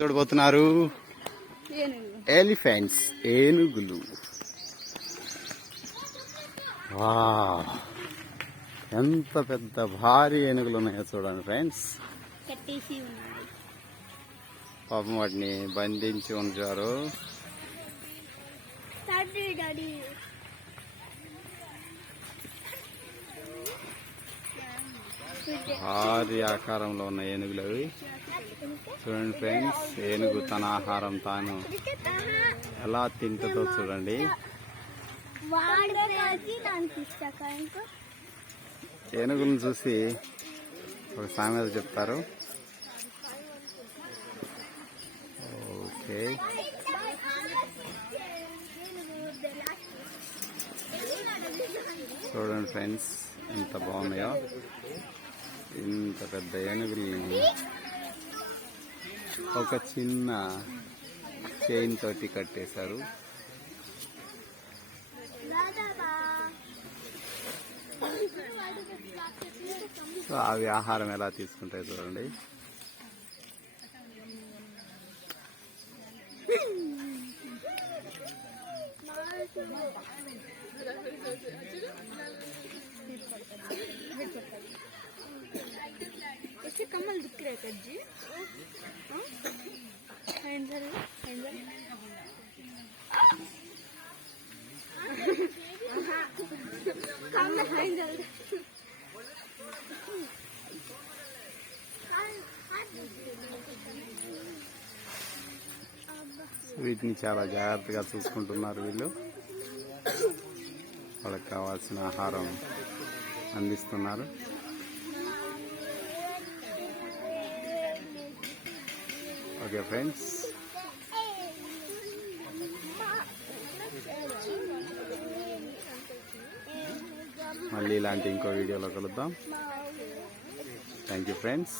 చూడబోతున్నారు ఎలిఫెంట్స్, ఏనుగులు. వా, ఎంత పెద్ద భారీ ఏనుగులు ఉన్నాయో చూడండి ఫ్రెండ్స్. పాపం వాటిని బంధించి ఉంచారు. భారీ ఆకారంలో ఉన్న ఏనుగులు అవి. చూడండి ఫ్రెండ్స్, ఏనుగు తన ఆహారం తాను ఎలా తింటుందో చూడండి. ఏనుగులను చూసి ఒక సామెత చెప్తారు. ఓకే, చూడండి ఫ్రెండ్స్ ఎంత బాగున్నాయో. ఇంత పెద్ద ఏనుగుల్ని ఒక చిన్న చైన్ తోటి కట్టేశారు. అవి ఆహారం ఎలా తీసుకుంటాయి చూడండి. कमल दिख रहे थे जी। हैंडल हैंडल कमल हैंडल వీటిని చాలా జాగ్రత్తగా చూసుకుంటున్నారు వీళ్ళు. వాళ్ళకి కావాల్సిన ఆహారం అందిస్తున్నారు. ఓకే ఫ్రెండ్స్, మళ్ళీ ఇలాంటి ఇంకో వీడియోలో కలుద్దాం. Thank you friends.